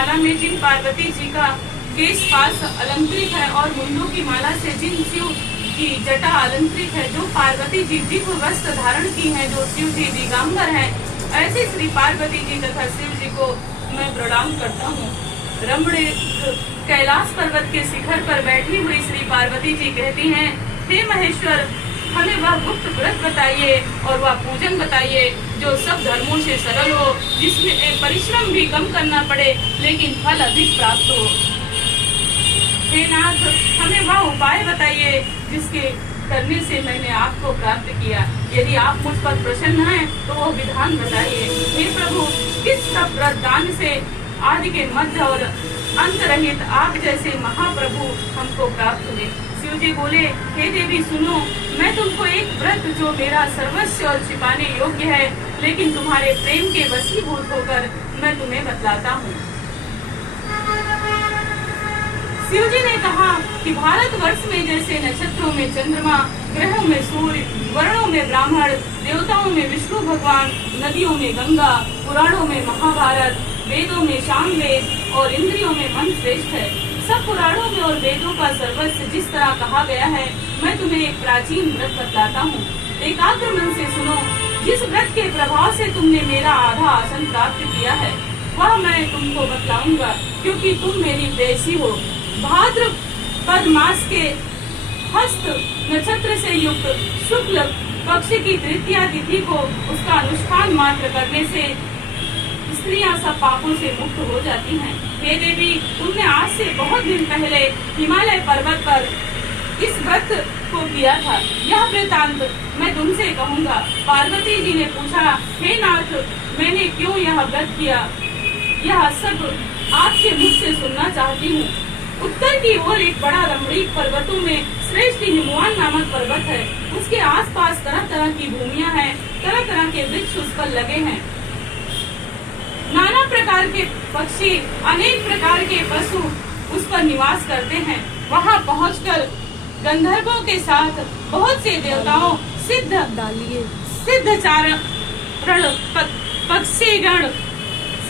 माला में जिन पार्वती जी का केश पास अलंकृत है और मुंडों की माला से जिन शिव की जटा अलंकृत है, जो पार्वती जी दिव्य वस्त्र धारण की हैं, जो शिव जी दिगंबर हैं, ऐसे श्री पार्वती जी तथा शिव जी को मैं प्रणाम करता हूँ। रमणी कैलाश पर्वत के शिखर पर बैठी हुई श्री पार्वती जी कहती हैं, हे महेश्वर, हमें वह गुप्त व्रत बताइए और वह पूजन बताइए जो सब धर्मों से सरल हो, जिसमें परिश्रम भी कम करना पड़े लेकिन फल अधिक प्राप्त हो। हे नाथ, हमें वह उपाय बताइए जिसके करने से मैंने आपको प्राप्त किया। यदि आप मुझ पर प्रसन्न हैं तो वो विधान बताइए। हे प्रभु, किस सब वरदान से आदि के मध्य और अंत रहित आप जैसे महाप्रभु हमको प्राप्त हुए। शिव जी बोले, हे देवी सुनो, मैं तुमको एक व्रत जो मेरा सर्वस्व और छिपाने योग्य है लेकिन तुम्हारे प्रेम के वशीभूत होकर मैं तुम्हें बतलाता हूँ। शिव जी ने कहा कि भारतवर्ष में जैसे नक्षत्रों में चंद्रमा, ग्रहों में सूर्य, वर्णों में ब्राह्मण, देवताओं में विष्णु भगवान, नदियों में गंगा, पुराणों में महाभारत, वेदों में सामवेद और इंद्रियों में मन श्रेष्ठ है। सब पुराणों में और वेदों का सर्वस्व जिस तरह कहा गया है, मैं तुम्हें एक प्राचीन व्रत बतलाता हूँ। एकाग्र मन से सुनो। जिस व्रत के प्रभाव से तुमने मेरा आधा आसन प्राप्त किया है वह मैं तुमको बतलाऊंगा, क्योंकि तुम मेरी प्रेयसी हो। भाद्रपद मास के हस्त नक्षत्र से युक्त शुक्ल पक्ष की तृतीया तिथि को उसका अनुष्ठान मात्र करने से स्त्रियां सब पापों से मुक्त हो जाती हैं। हे देवी, तुमने आज से बहुत दिन पहले हिमालय पर्वत पर इस व्रत को किया था। यह वृतांत मैं तुमसे कहूँगा। पार्वती जी ने पूछा, हे नाथ, मैंने क्यों यह व्रत किया, यह सब आपके मुख से सुनना चाहती हूँ। उत्तर की ओर एक बड़ा रमणीक पर्वतों में श्रेष्ठ हिमवान नामक पर्वत है। उसके आसपास तरह तरह की भूमियां हैं, तरह तरह के वृक्ष उस पर लगे हैं। नाना प्रकार के पक्षी, अनेक प्रकार के पशु उस पर निवास करते हैं। वहां पहुंचकर गंधर्वों के साथ बहुत से देवताओं, सिद्धचारण पक्षीगण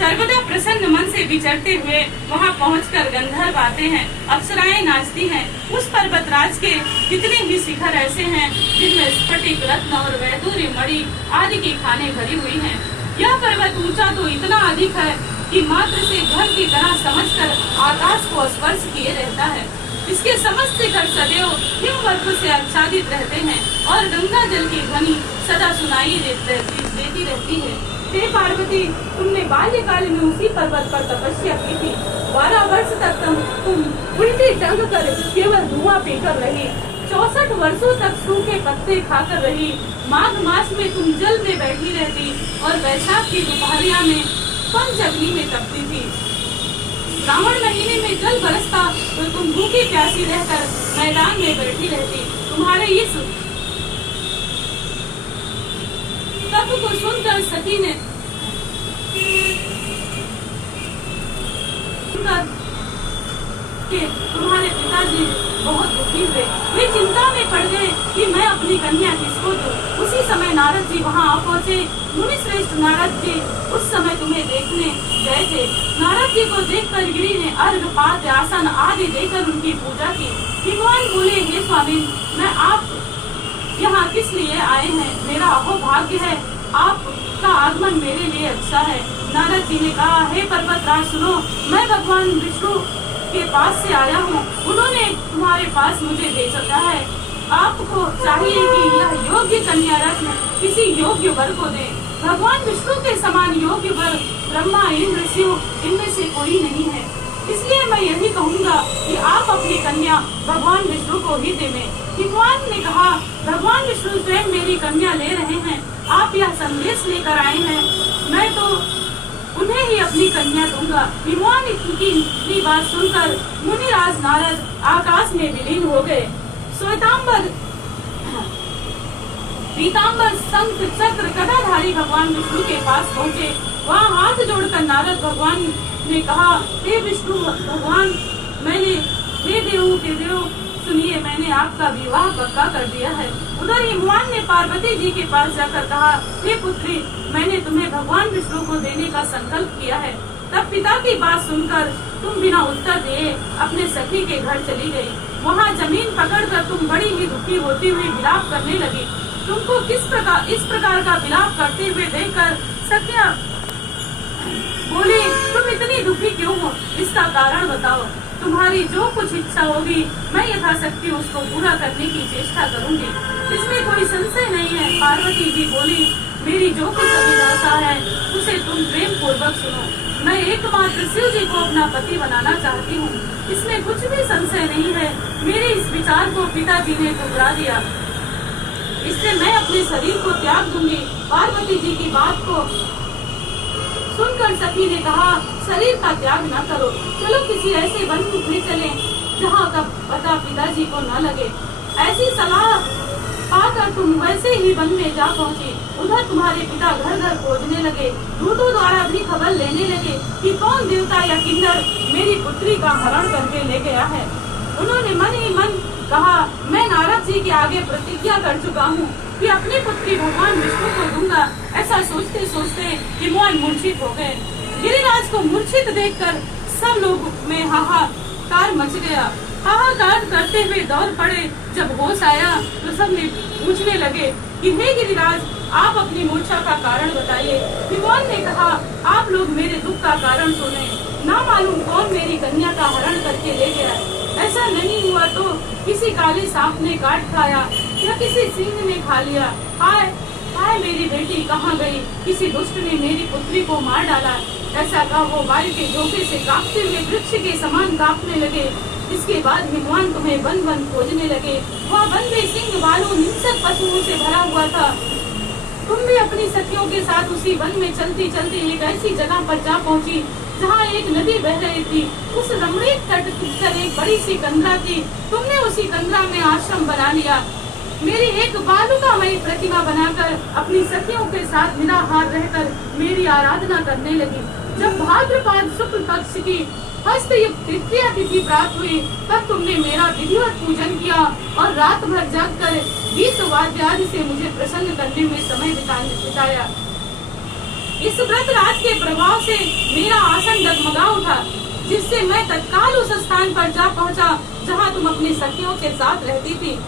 सर्वदा प्रसन्न मन से विचरते हुए वहां पहुंचकर गंधर्व आते हैं। अप्सराएं नाचती हैं। उस पर्वतराज के कितने ही शिखर ऐसे हैं जिनमें स्फटिक, रत्न और वैदूर्य मणि आदि की खाने भरी हुई हैं। यह पर्वत ऊंचा तो इतना अधिक है कि मात्र से घर की तरह समझकर आकाश को स्पर्श किए रहता है। इसके समस्त शिखर सदैव हिमवर्ष से आच्छादित रहते हैं और गंगा जल की ध्वनि सदा सुनाई देती रहती है। हे पार्वती, तुमने बाल्यकाल में उसी पर्वत पर तपस्या की थी। 12 वर्ष तक तुम उल्टी टंग कर केवल धुआं पीकर रही। 64 वर्षों तक सूखे पत्ते खाकर रही। माघ मास में तुम जल में बैठी रहती और वैशाख की दोपहरिया में पंचअग्नि में तपती थी। श्रावण महीने में जल बरसता तो तुम भूखी प्यासी रहकर मैदान में बैठी रहती। तुम्हारे इस तप को सुनकर सती ने तुम्हारे पिताजी बहुत दुखी हुए। वे चिंता में पड़ गए कि मैं अपनी कन्या किसको दूं। उसी समय नारद जी वहां आ पहुँचे। मुनि श्रेष्ठ नारद जी उस समय तुम्हें देखने गए थे। नारद जी को देखकर गिरि ने अर्घ, पाद्य, आसन आदि देकर उनकी पूजा की। भगवान बोले, हे स्वामी, मैं आप यहाँ किस लिए आए हैं? मेरा अहोभाग्य है, आपका आगमन मेरे लिए अच्छा है। नारद जी ने कहा, हे पर्वतराज सुनो, मैं भगवान विष्णु के पास से आया हूँ। उन्होंने तुम्हारे पास मुझे भेजा है। आपको चाहिए कि यह योग्य कन्या रत्न किसी योग्य वर को दे। भगवान विष्णु के समान योग्य वर ब्रह्मा, इंद्र, शिव इनमें से कोई नहीं है। इसलिए मैं यही कहूँगा कि आप अपनी कन्या भगवान विष्णु को ही देवें। भगवान ने कहा, भगवान विष्णु स्वयं मेरी कन्या ले रहे हैं। आप यह संदेश लेकर आए हैं, मैं तो उन्हें ही अपनी कन्या दूंगा। भगवान की बात सुनकर मुनिराज नारद आकाश में विलीन हो गए। श्वेतांबर, पीतांबर, शंख, चक्र, गदाधारी भगवान विष्णु के पास पहुँचे। वहाँ हाथ जोड़कर नारद भगवान ने कहा, हे विष्णु भगवान, मैंने हे देवों के देव सुनिए, मैंने आपका विवाह पक्का कर दिया है। उधर हिमवान ने पार्वती जी के पास जाकर कहा, हे पुत्री, मैंने तुम्हें भगवान विष्णु को देने का संकल्प किया है। तब पिता की बात सुनकर तुम बिना उत्तर दिए अपने सखी के घर चली गई। वहाँ जमीन पकड़कर तुम बड़ी ही दुखी होती हुई विलाप करने लगी। तुमको इस प्रकार का विलाप करते हुए देखकर सखिया बोली, तुम इतनी दुखी क्यों हो? इसका कारण बताओ। तुम्हारी जो कुछ इच्छा होगी मैं यथाशक्ति उसको पूरा करने की चेष्टा करूंगी, इसमें कोई संशय नहीं है। पार्वती जी बोली, मेरी जो कुछ अभिलाषा है उसे तुम प्रेम पूर्वक सुनो। मैं एकमात्र शिव जी को अपना पति बनाना चाहती हूँ, इसमें कुछ भी संशय नहीं है। मेरे इस विचार को पिताजी ने ठुकरा दिया, इससे मैं अपने शरीर को त्याग दूंगी। पार्वती जी की बात को सुनकर सखी ने कहा, शरीर का त्याग न करो, चलो किसी ऐसे वन में चलें जहाँ का पता पिताजी को न लगे। ऐसी सलाह पाकर तुम वैसे ही वन में जा पहुँची। उधर तुम्हारे पिता घर घर खोजने लगे, दूतों द्वारा भी खबर लेने लगे कि कौन देवता या किन्नर मेरी पुत्री का हरण करके ले गया है। उन्होंने मन ही मन कहा, मैं नारद जी के आगे प्रतिज्ञा कर चुका हूँ कि अपनी पुत्री भगवान विष्णु को दूंगा। ऐसा सोचते सोचते हिमवान मूर्छित हो गए। गिरिराज को मूर्छित देखकर सब लोग में हाहाकार मच गया। हाहाकार करते हुए दौड़ पड़े। जब होश आया तो सब ने पूछने लगे कि हे गिरिराज, आप अपनी मूर्छा का कारण बताइए। हिमवान ने कहा, आप लोग मेरे दुख का कारण सुने, ना मालूम कौन मेरी कन्या का हरण करके ले गया। ऐसा नहीं हुआ तो किसी काले सांप ने काट खाया या किसी सिंह ने खा लिया। हाय हाय, मेरी बेटी कहाँ गई? किसी दुष्ट ने मेरी पुत्री को मार डाला। ऐसा कहा वो वायु के झोंके से कांपते हुए वृक्ष के समान कांपने लगे। इसके बाद हिमवान तुम्हें वन वन खोजने लगे। वह वन में सिंह वालों हिंसक पशुओं से भरा हुआ था। तुम भी अपनी सखियों के साथ उसी वन में चलती चलती एक ऐसी जगह पर जा पहुंची जहाँ एक नदी बह रही थी। उस रमणीक तट पर एक बड़ी सी कंदरा थी। तुमने उसी कंदरा में आश्रम बना लिया। मेरी एक बालुकामयी प्रतिमा बनाकर अपनी सखियों के साथ निराहार रहकर मेरी आराधना करने लगी। जब भाद्रपद शुक्ल पक्ष की हस्तयुक्त तृतीया तिथि प्राप्त हुई तब तुमने मेरा विधिवत पूजन किया और रात भर जागकर गीत वाद्य आदि से मुझे प्रसन्न करने में समय बिताया। इस व्रत राज के प्रभाव से मेरा आसन डगमगा उठा, जिससे मैं तत्काल उस स्थान पर जा पहुंचा जहां तुम अपनी सखियों के साथ रहती थी।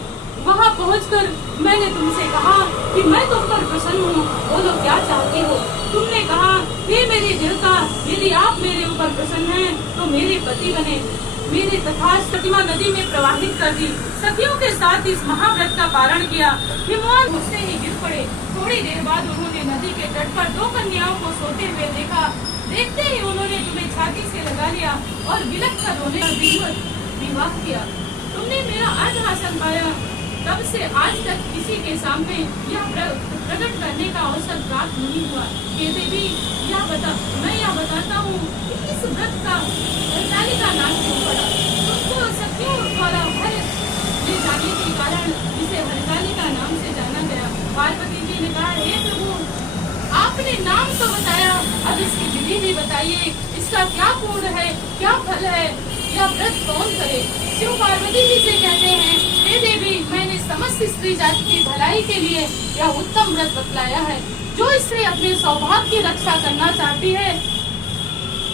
वहां पहुंचकर मैंने तुमसे कहा कि मैं तुम पर प्रसन्न हूँ, बोलो क्या चाहती हो। तुमने कहा, हे मेरे देवता, यदि आप मेरे ऊपर प्रसन्न हैं तो मेरे पति बने। मेरे तथास्थ प्रतिमा नदी में प्रवाहित कर दी। सखियों के साथ इस महाव्रत का पारण किया। हिमवान उससे ही गिर पड़े। थोड़ी देर बाद उन्होंने नदी के तट पर दो कन्याओं को सोते हुए देखा। देखते ही उन्होंने तुम्हें छाती से लगा लिया और विलख कर रोने का विवाह किया। तुमने मेरा अर्धहासन पाया। तब से आज तक किसी के सामने यह प्रकट करने का अवसर प्राप्त नहीं हुआ। हे देवी, मैं यह बताता हूँ कि इस व्रत का हरतालिका नाम क्यों पड़ा। तुमको सखियों द्वारा हर ले जाने के कारण इसे हरतालिका नाम से जाना गया। पार्वती जी ने कहा, हे प्रभु, आपने नाम तो बताया, अब इसकी विधि भी बताइए। इसका क्या पूर्ण है, क्या फल है, यह व्रत कौन करे। शिव पार्वती जी से कहते हैं, हे देवी, मैंने समस्त स्त्री जाति की भलाई के लिए यह उत्तम व्रत बतलाया है। जो स्त्री अपने सौभाग्य की रक्षा करना चाहती है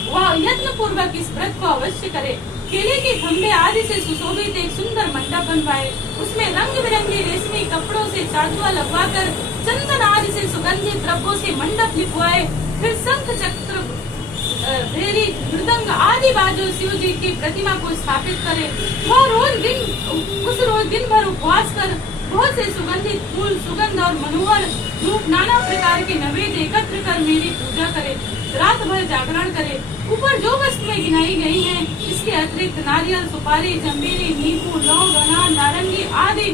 वह यत्न पूर्वक इस व्रत को अवश्य करे। केले के खंभे आदि से सुशोभित एक सुंदर मंडप बनवाए, उसमें रंग बिरंगे रेशमी कपड़ों से चादुआ लगवाकर चंदन आदि से सुगंधित द्रव्यों से मंडप लिपवाए। फिर शंख चक्र भेरी मृदंग आदि बाजो शिव जी की प्रतिमा को स्थापित करे। वह रोज दिन भर उपवास कर बहुत से सुगंधित फूल, सुगंध और मनोहर रूप नाना प्रकार के नैवेद्य एकत्र कर मेरी पूजा करे। रात भर जागरण करे। ऊपर जो वस्तुएं गिनाई गई हैं, इसके अतिरिक्त नारियल, सुपारी, जंबीरी, नींबू, लौंग, अनार, नारंगी आदि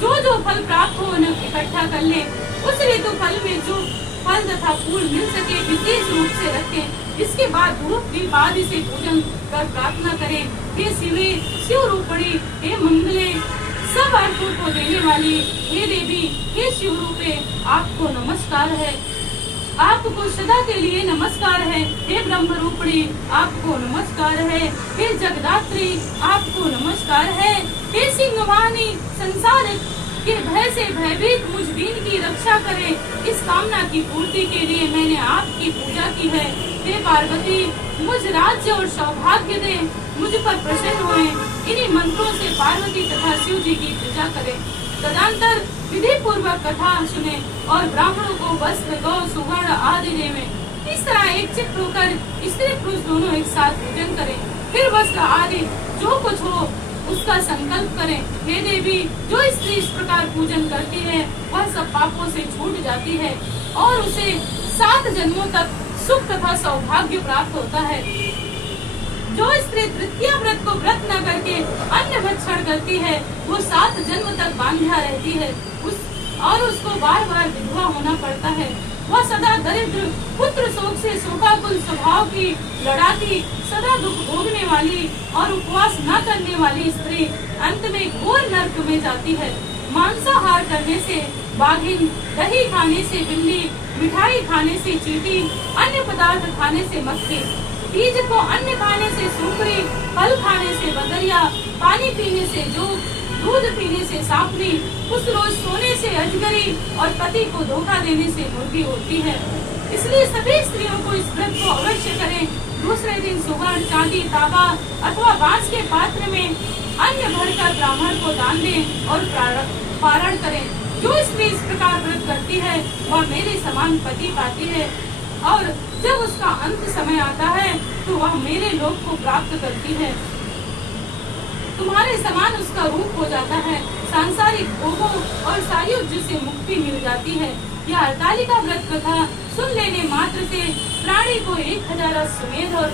जो फल प्राप्त हो उन्हें इकट्ठा कर ले। उस ऋतु फल में जो फल तथा फूल मिल सके विशेष रूप से रखें। इसके बाद धूप दीप आदि से पूजन कर प्रार्थना करें। हे शिवे, शिव रूपणी, हे मंगले, सब अर्थों को देने वाली, हे देवी, हे शिव रूपे, आपको नमस्कार है। आपको सदा के लिए नमस्कार है। हे ब्रह्म रूपणी, आपको नमस्कार है। हे जगदात्री, आपको नमस्कार है। हे सिंहवानी, संसार कि भय से भयभीत मुझ दीन की रक्षा करे। इस कामना की पूर्ति के लिए मैंने आपकी पूजा की है। हे पार्वती, मुझ राज्य और सौभाग्य दे, मुझ पर प्रसन्न होए। इन्हीं मंत्रों से पार्वती तथा शिव जी की पूजा करें। तदंतर विधि पूर्वक कथा सुने और ब्राह्मणों को वस्त्र, गौ, सुवर्ण आदि देवें। इस तरह एक चित्त होकर स्त्री पुरुष दोनों एक साथ पूजन करें। फिर वस्त्र आदि जो कुछ हो उसका संकल्प करें। हे देवी, जो स्त्री इस प्रकार पूजन करती है वह सब पापों से छूट जाती है और उसे 7 जन्मों तक सुख तथा सौभाग्य प्राप्त होता है। जो स्त्री तृतीय व्रत को व्रत न करके अन्य भक्षण करती है वो 7 जन्म तक बांध्या रहती है और उसको बार बार विधवा होना पड़ता है। वह सदा दरिद्र, पुत्र शोक से शोकाकुल स्वभाव की, लड़ाकी, सदा दुख भोगने वाली और उपवास न करने वाली स्त्री अंत में घोर नरक में जाती है। मांसाहार करने से बाघिन, दही खाने से बिल्ली, मिठाई खाने से चींटी, अन्य पदार्थ खाने से मक्खी, तीज को अन्न खाने से सुकरी, फल खाने से बदरिया, पानी पीने से जोग, दूध पीने से सांपरी, उस रोज सोने से अजगरी और पति को धोखा देने से मुर्गी होती है। इसलिए सभी स्त्रियों को इस व्रत को अवश्य करें। दूसरे दिन सुवर्ण, चांदी, तांबा अथवा बांस के पात्र में अन्न भरकर ब्राह्मण को दान दें और पारण करें। जो स्त्री इस प्रकार व्रत करती है वह मेरे समान पति पाती है और जब उसका अंत समय आता है तो वह मेरे लोक को प्राप्त करती है। तुम्हारे समान उसका रूप हो जाता है। सांसारिक भोगों और सायुज्य से मुक्ति मिल जाती है। यह हरतालिका व्रत कथा सुन लेने मात्र से प्राणी को 1000 अश्वमेध और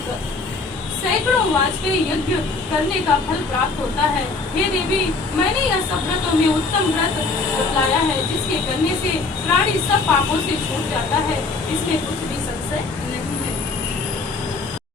सैकड़ों वाजपेयी यज्ञ करने का फल प्राप्त होता है। हे देवी, मैंने यह सब व्रतों में उत्तम व्रत बतलाया है जिसके करने से प्राणी सब पापों से छूट जाता है। इसमें कुछ भी संशय